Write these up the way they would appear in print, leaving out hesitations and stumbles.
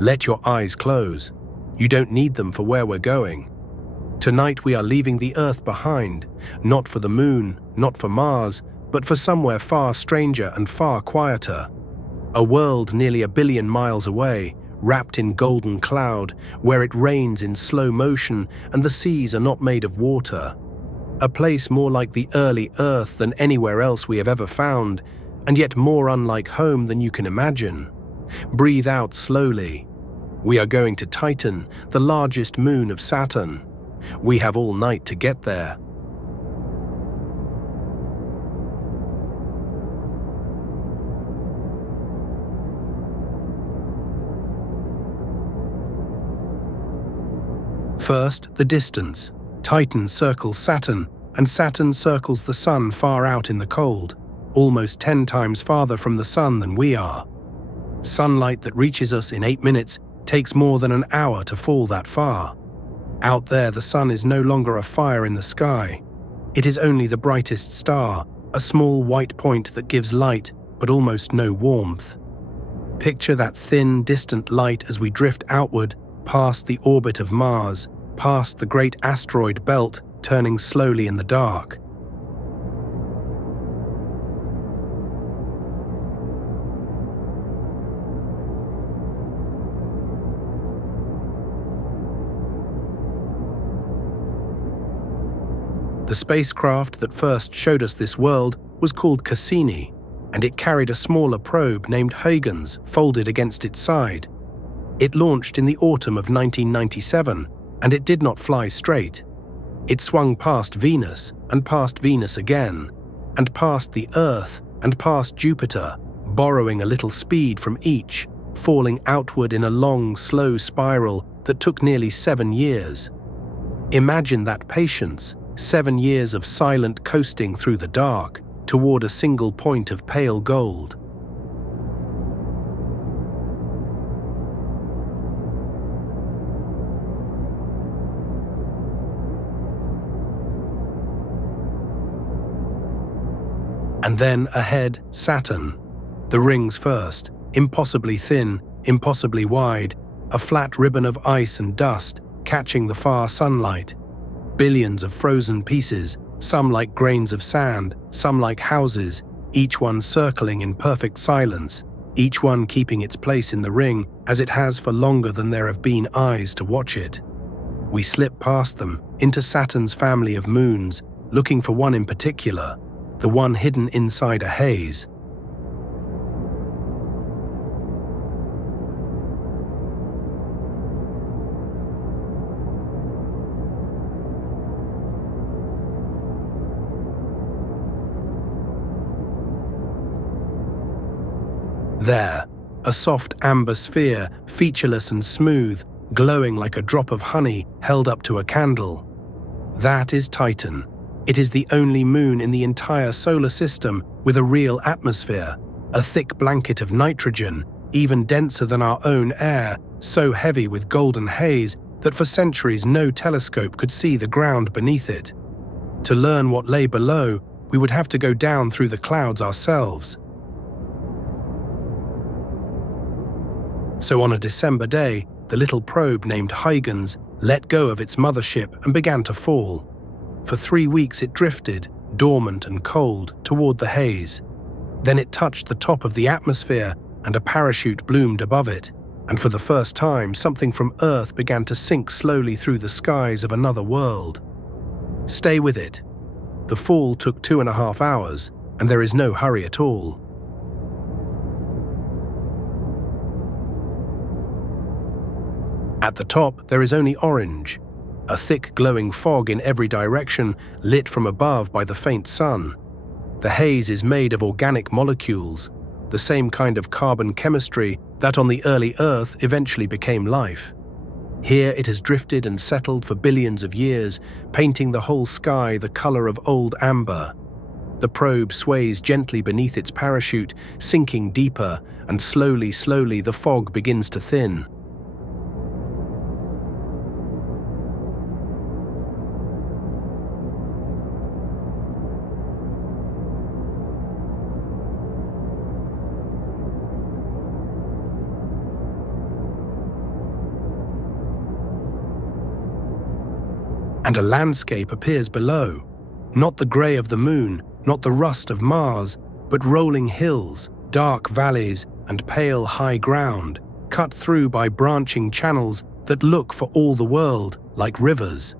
Let your eyes close. You don't need them for where we're going. Tonight we are leaving the Earth behind, not for the Moon, not for Mars, but for somewhere far stranger and far quieter. A world nearly 1 billion miles away, wrapped in golden cloud, where it rains in slow motion and the seas are not made of water. A place more like the early Earth than anywhere else we have ever found, and yet more unlike home than you can imagine. Breathe out slowly. We are going to Titan, the largest moon of Saturn. We have all night to get there. First, the distance. Titan circles Saturn, and Saturn circles the Sun far out in the cold, almost 10 times farther from the Sun than we are. Sunlight that reaches us in 8 minutes takes more than an hour to fall that far. Out there, the Sun is no longer a fire in the sky. It is only the brightest star, a small white point that gives light, but almost no warmth. Picture that thin, distant light as we drift outward, past the orbit of Mars, past the great asteroid belt, turning slowly in the dark. The spacecraft that first showed us this world was called Cassini, and it carried a smaller probe named Huygens folded against its side. It launched in the autumn of 1997, and it did not fly straight. It swung past Venus again, and past the Earth and past Jupiter, borrowing a little speed from each, falling outward in a long, slow spiral that took nearly 7 years. Imagine that patience, 7 years of silent coasting through the dark, toward a single point of pale gold. And then ahead, Saturn. The rings first, impossibly thin, impossibly wide, a flat ribbon of ice and dust catching the far sunlight. Billions of frozen pieces, some like grains of sand, some like houses, each one circling in perfect silence, each one keeping its place in the ring as it has for longer than there have been eyes to watch it. We slip past them, into Saturn's family of moons, looking for one in particular, the one hidden inside a haze. There, a soft amber sphere, featureless and smooth, glowing like a drop of honey held up to a candle. That is Titan. It is the only moon in the entire solar system with a real atmosphere, a thick blanket of nitrogen, even denser than our own air, so heavy with golden haze that for centuries no telescope could see the ground beneath it. To learn what lay below, we would have to go down through the clouds ourselves. So on a December day, the little probe named Huygens let go of its mothership and began to fall. For 3 weeks it drifted, dormant and cold, toward the haze. Then it touched the top of the atmosphere and a parachute bloomed above it, and for the first time something from Earth began to sink slowly through the skies of another world. Stay with it. The fall took 2.5 hours, and there is no hurry at all. At the top there is only orange, a thick glowing fog in every direction, lit from above by the faint sun. The haze is made of organic molecules, the same kind of carbon chemistry that on the early Earth eventually became life. Here it has drifted and settled for billions of years, painting the whole sky the color of old amber. The probe sways gently beneath its parachute, sinking deeper, and slowly the fog begins to thin. and a landscape appears below. Not the grey of the moon, not the rust of Mars, but rolling hills, dark valleys, and pale high ground, cut through by branching channels that look for all the world like rivers.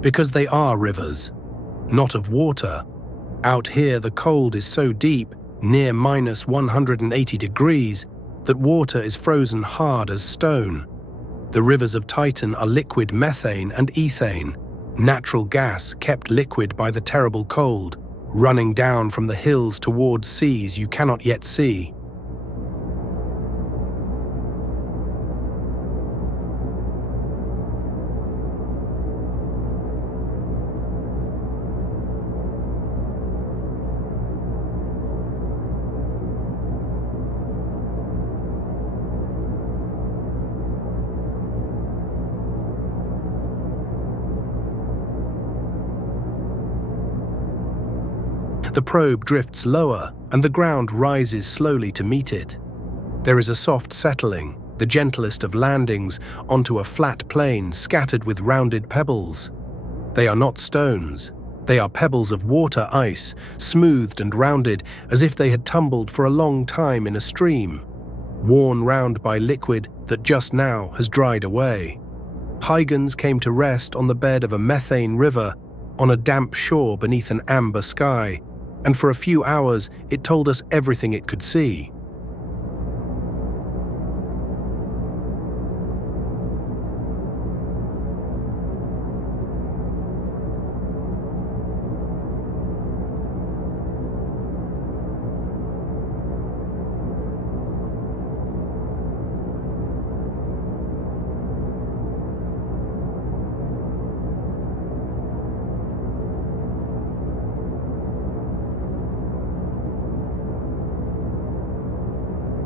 Because they are rivers, not of water. Out here the cold is so deep, near minus 180 degrees, that water is frozen hard as stone. The rivers of Titan are liquid methane and ethane, natural gas kept liquid by the terrible cold, running down from the hills towards seas you cannot yet see. The probe drifts lower, and the ground rises slowly to meet it. There is a soft settling, the gentlest of landings, onto a flat plain scattered with rounded pebbles. They are not stones. They are pebbles of water ice, smoothed and rounded as if they had tumbled for a long time in a stream, worn round by liquid that just now has dried away. Huygens came to rest on the bed of a methane river, on a damp shore beneath an amber sky, and for a few hours it told us everything it could see.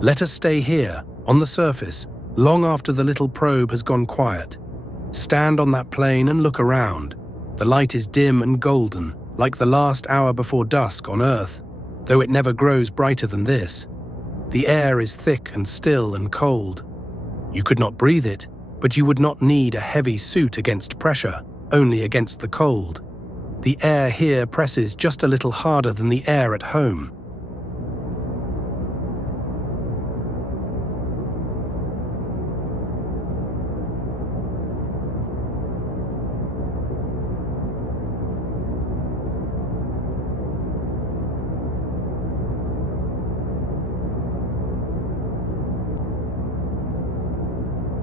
Let us stay here, on the surface, long after the little probe has gone quiet. Stand on that plain and look around. The light is dim and golden, like the last hour before dusk on Earth, though it never grows brighter than this. The air is thick and still and cold. You could not breathe it, but you would not need a heavy suit against pressure, only against the cold. The air here presses just a little harder than the air at home.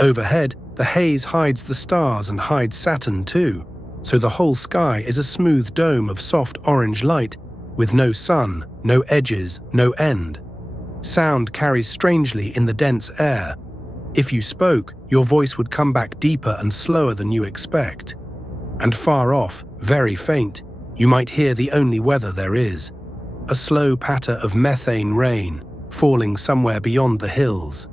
Overhead, the haze hides the stars and hides Saturn too, so the whole sky is a smooth dome of soft orange light, with no sun, no edges, no end. Sound carries strangely in the dense air. If you spoke, your voice would come back deeper and slower than you expect. And far off, very faint, you might hear the only weather there is, a slow patter of methane rain, falling somewhere beyond the hills.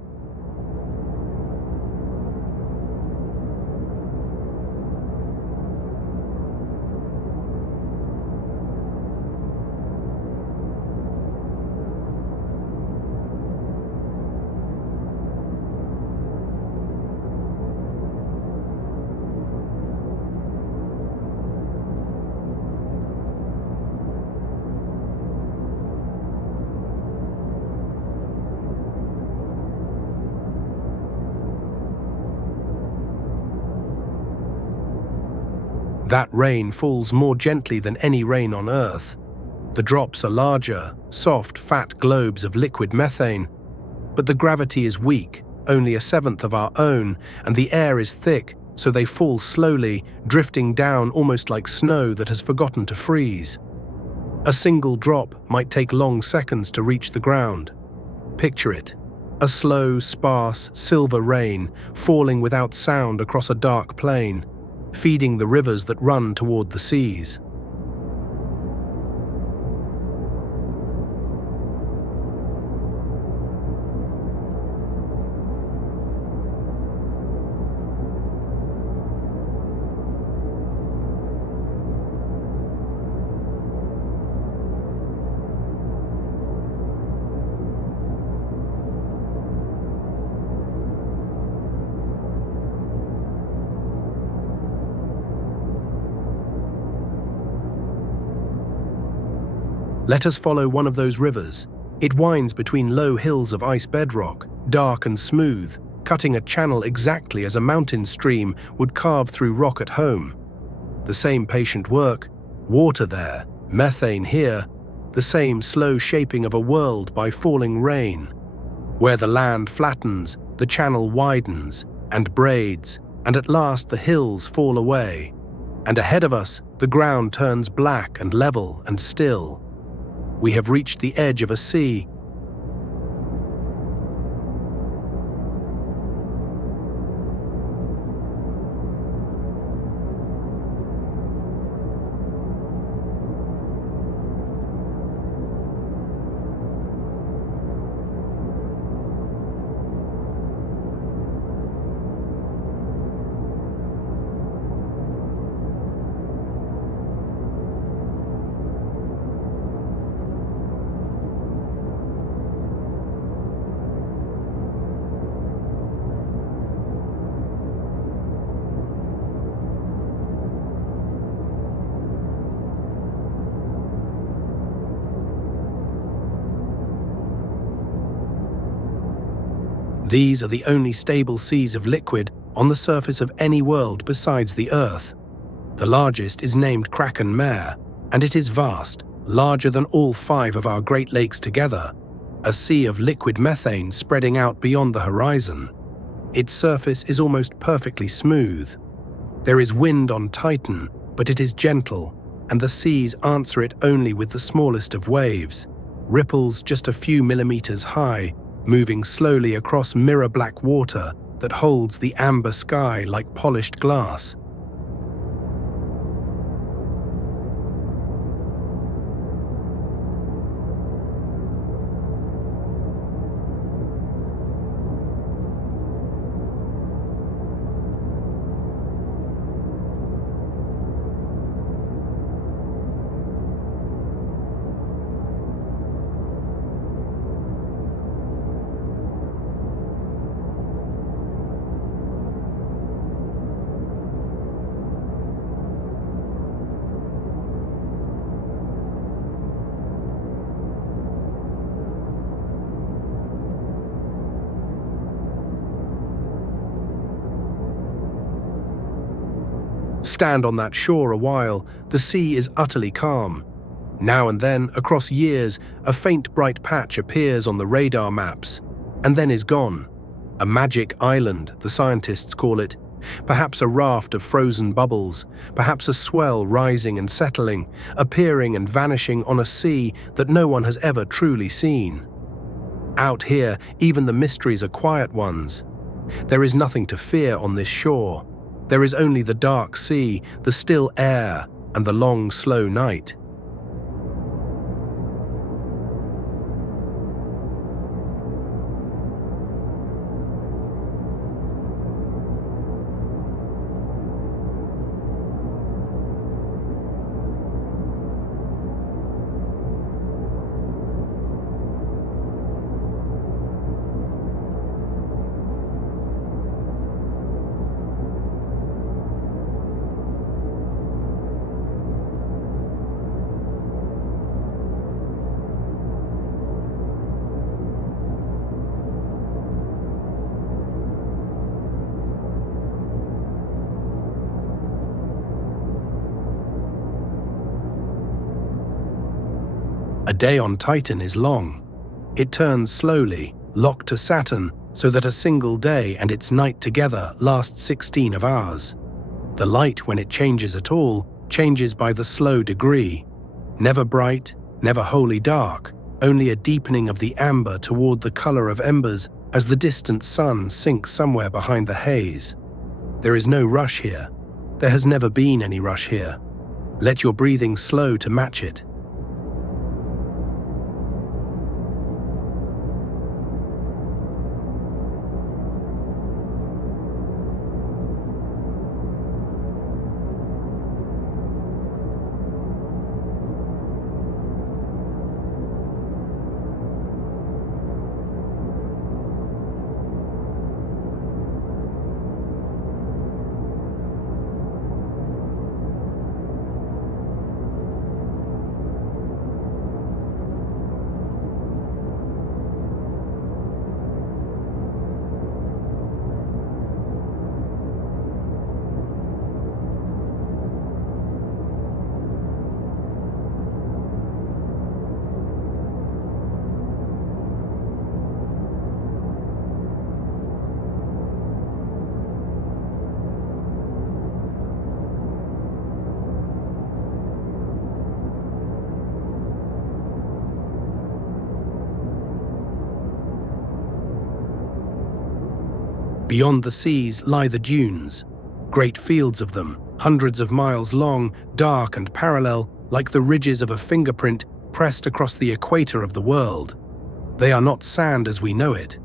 That rain falls more gently than any rain on Earth. The drops are larger, soft, fat globes of liquid methane, but the gravity is weak, only a seventh of our own, and the air is thick, so they fall slowly, drifting down almost like snow that has forgotten to freeze. A single drop might take long seconds to reach the ground. Picture it, a slow, sparse, silver rain falling without sound across a dark plain, feeding the rivers that run toward the seas. Let us follow one of those rivers. It winds between low hills of ice bedrock, dark and smooth, cutting a channel exactly as a mountain stream would carve through rock at home. The same patient work, water there, methane here, the same slow shaping of a world by falling rain. Where the land flattens, the channel widens and braids, and at last the hills fall away. And ahead of us, the ground turns black and level and still. We have reached the edge of a sea. These are the only stable seas of liquid on the surface of any world besides the Earth. The largest is named Kraken Mare, and it is vast, larger than all 5 of our Great Lakes together, a sea of liquid methane spreading out beyond the horizon. Its surface is almost perfectly smooth. There is wind on Titan, but it is gentle, and the seas answer it only with the smallest of waves, ripples just a few millimeters high, moving slowly across mirror-black water that holds the amber sky like polished glass. Stand on that shore a while, the sea is utterly calm. Now and then, across years, a faint bright patch appears on the radar maps, and then is gone. A magic island, the scientists call it. Perhaps a raft of frozen bubbles, perhaps a swell rising and settling, appearing and vanishing on a sea that no one has ever truly seen. Out here, even the mysteries are quiet ones. There is nothing to fear on this shore. There is only the dark sea, the still air, and the long, slow night. A day on Titan is long. It turns slowly, locked to Saturn, so that a single day and its night together last 16 of ours. The light, when it changes at all, changes by the slow degree. Never bright, never wholly dark, only a deepening of the amber toward the color of embers as the distant sun sinks somewhere behind the haze. There is no rush here. There has never been any rush here. Let your breathing slow to match it. Beyond the seas lie the dunes, great fields of them, hundreds of miles long, dark and parallel, like the ridges of a fingerprint pressed across the equator of the world. They are not sand as we know it.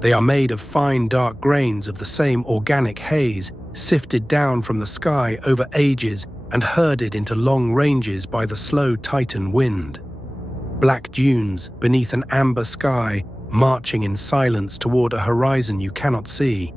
They are made of fine dark grains of the same organic haze, sifted down from the sky over ages and herded into long ranges by the slow Titan wind. Black dunes beneath an amber sky, marching in silence toward a horizon you cannot see.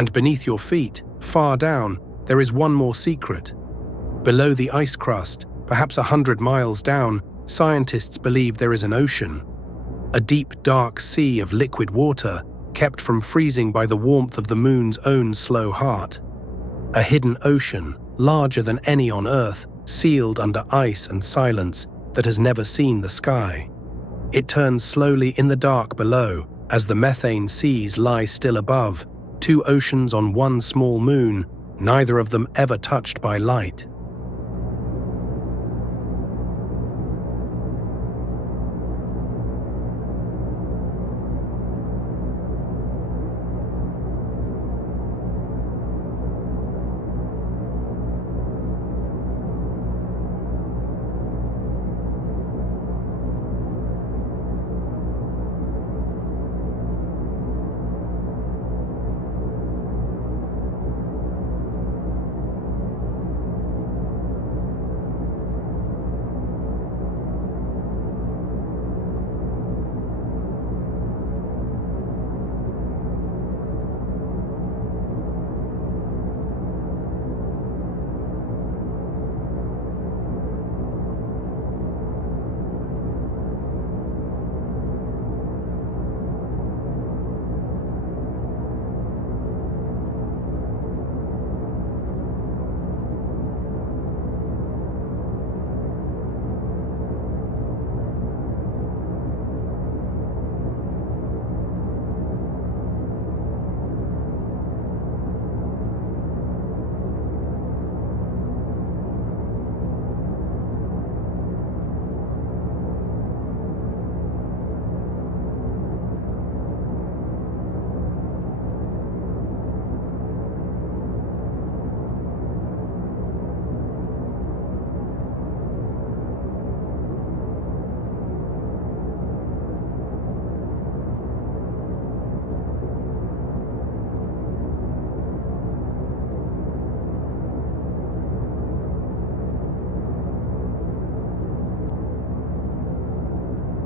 And beneath your feet, far down, there is one more secret. Below the ice crust, perhaps 100 miles down, scientists believe there is an ocean. A deep, dark sea of liquid water, kept from freezing by the warmth of the moon's own slow heart. A hidden ocean, larger than any on Earth, sealed under ice and silence, that has never seen the sky. It turns slowly in the dark below, as the methane seas lie still above, two oceans on one small moon, neither of them ever touched by light.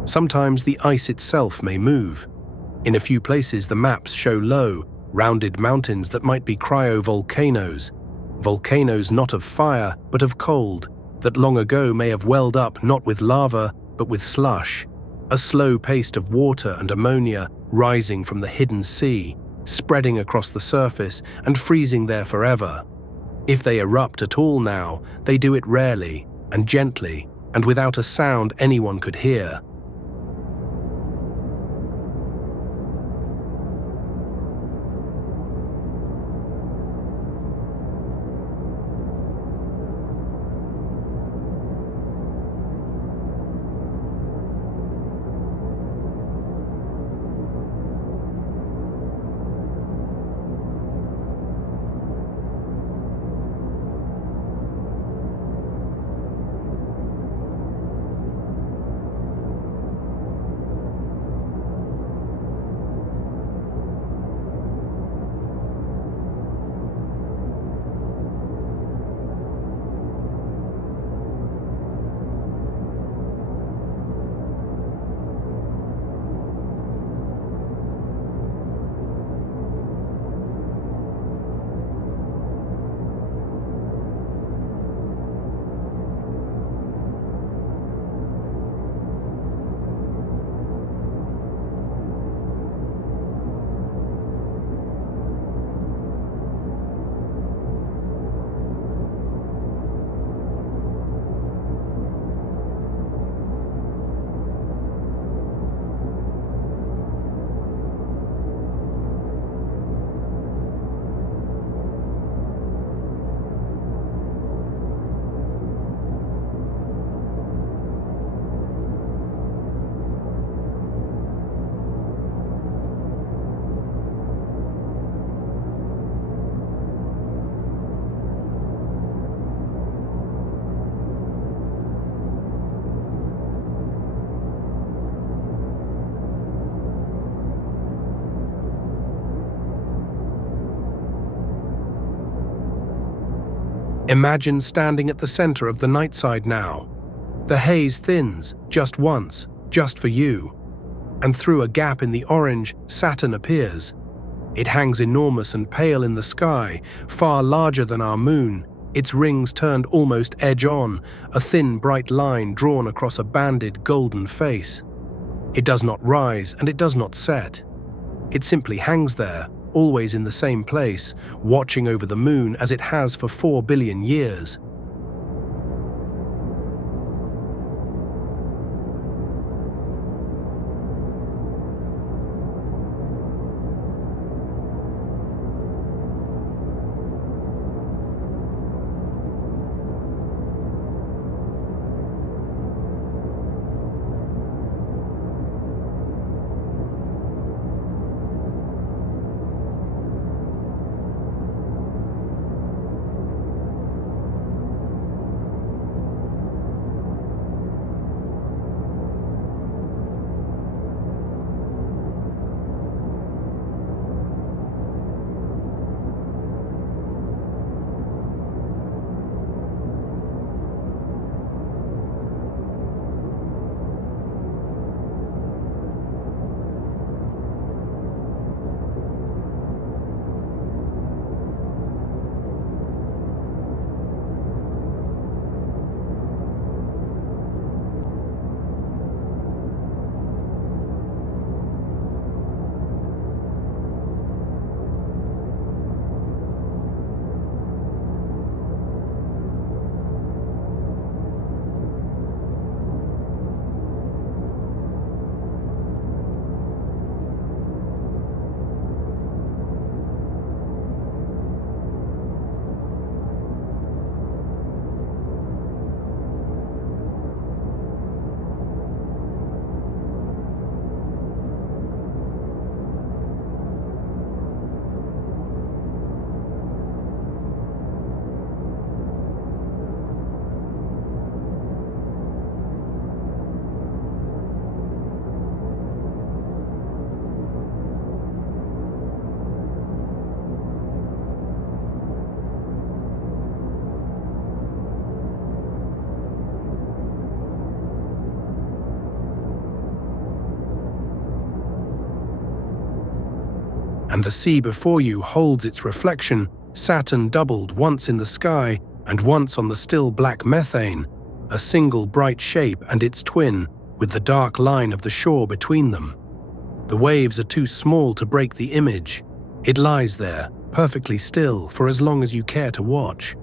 Sometimes the ice itself may move. In a few places the maps show low, rounded mountains that might be cryovolcanoes. Volcanoes not of fire, but of cold, that long ago may have welled up not with lava, but with slush. A slow paste of water and ammonia rising from the hidden sea, spreading across the surface and freezing there forever. If they erupt at all now, they do it rarely and gently and without a sound anyone could hear. Imagine standing at the center of the night side now. The haze thins, just once, just for you. And through a gap in the orange, Saturn appears. It hangs enormous and pale in the sky, far larger than our moon, its rings turned almost edge-on, a thin, bright line drawn across a banded, golden face. It does not rise and it does not set. It simply hangs there, always in the same place, watching over the moon as it has for 4 billion years. And the sea before you holds its reflection, Saturn doubled once in the sky and once on the still black methane, a single bright shape and its twin, with the dark line of the shore between them. The waves are too small to break the image. It lies there, perfectly still, for as long as you care to watch.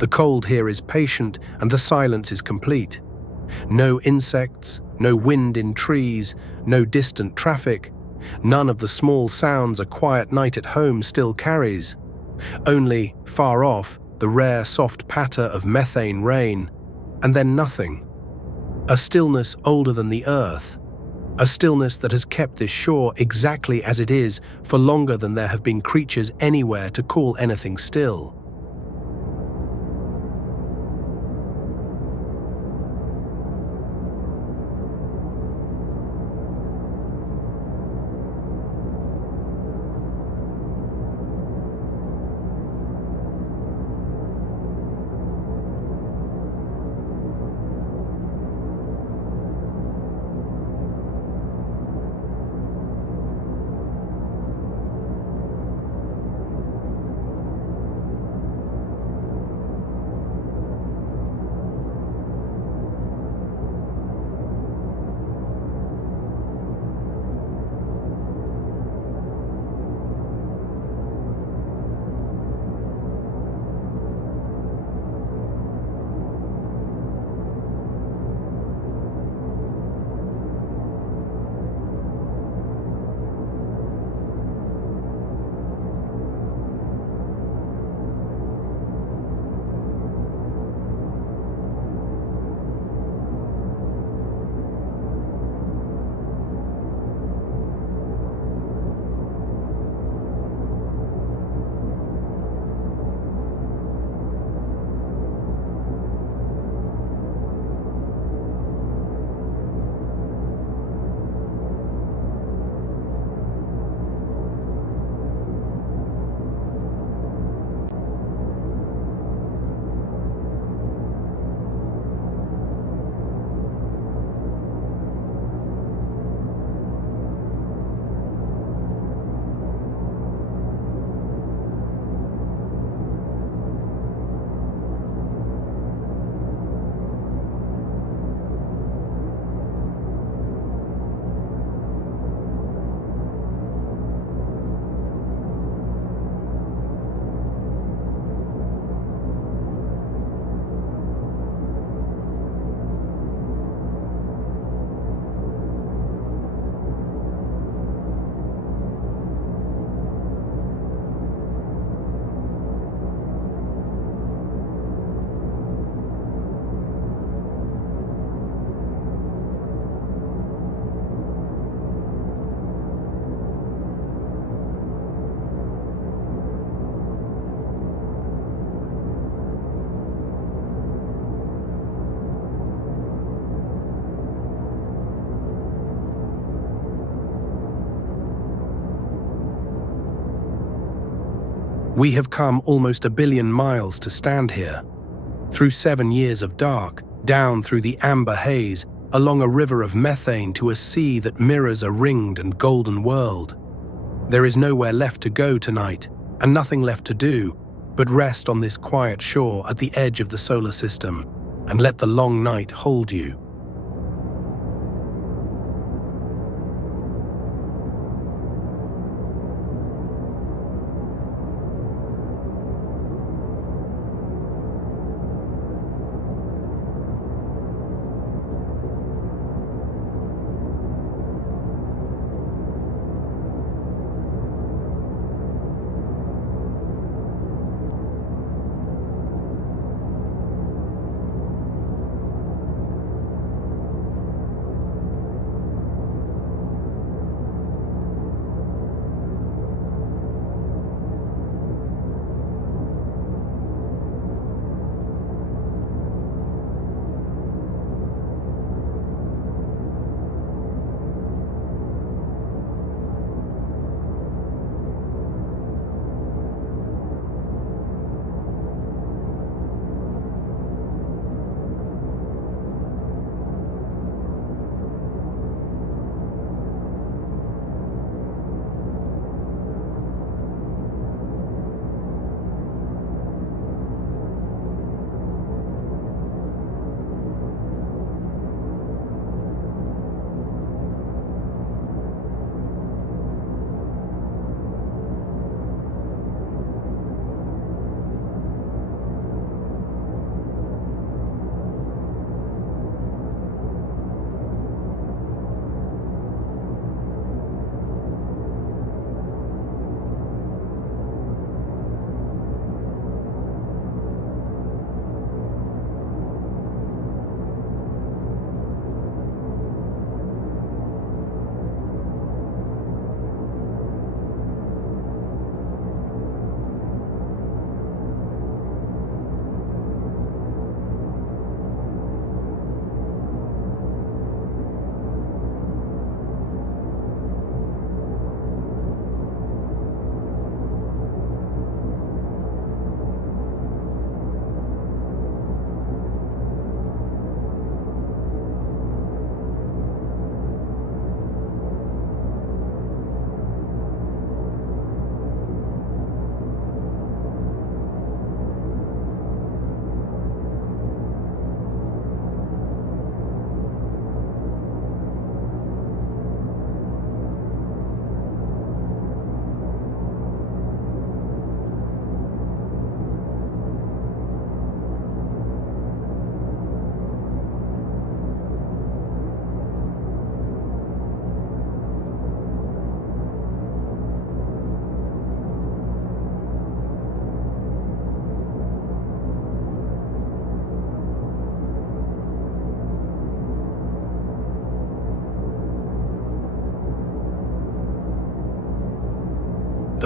The cold here is patient and the silence is complete. No insects, no wind in trees, no distant traffic. None of the small sounds a quiet night at home still carries. Only, far off, the rare soft patter of methane rain, and then nothing. A stillness older than the earth. A stillness that has kept this shore exactly as it is for longer than there have been creatures anywhere to call anything still. We have come almost 1 billion miles to stand here. Through 7 years of dark, down through the amber haze, along a river of methane to a sea that mirrors a ringed and golden world. There is nowhere left to go tonight, and nothing left to do, but rest on this quiet shore at the edge of the solar system, and let the long night hold you.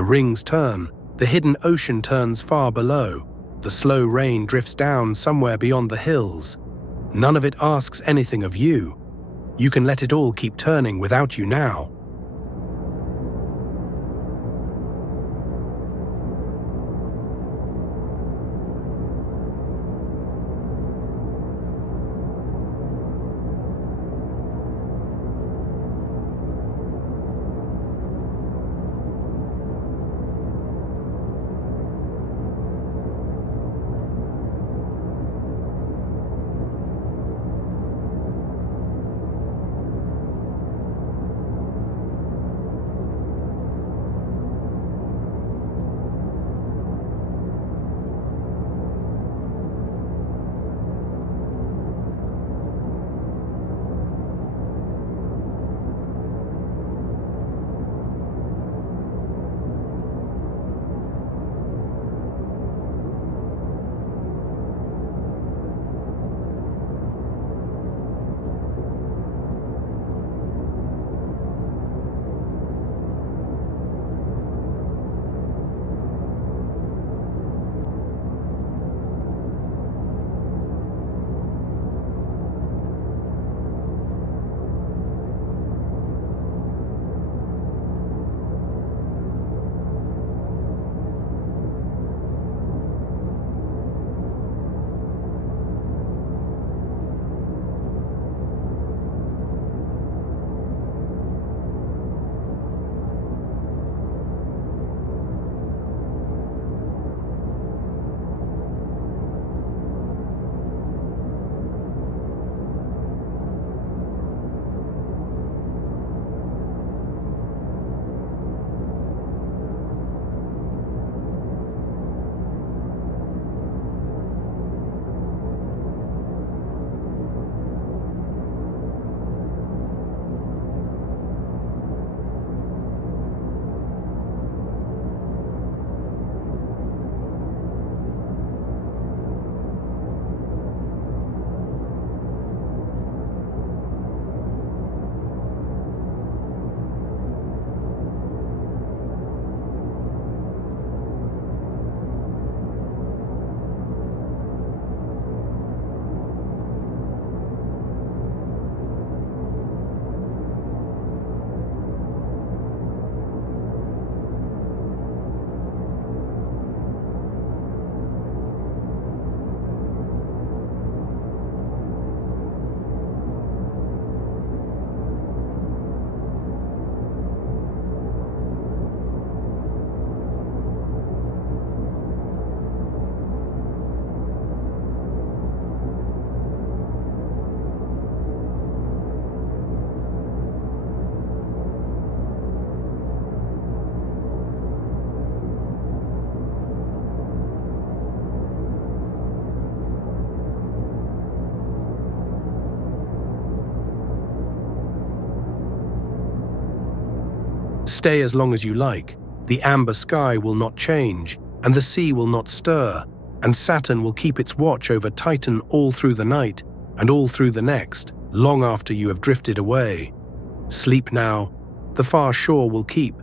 The rings turn, the hidden ocean turns far below, the slow rain drifts down somewhere beyond the hills. None of it asks anything of you. You can let it all keep turning without you now. Stay as long as you like. The amber sky will not change, and the sea will not stir, and Saturn will keep its watch over Titan all through the night, and all through the next, long after you have drifted away. Sleep now. The far shore will keep,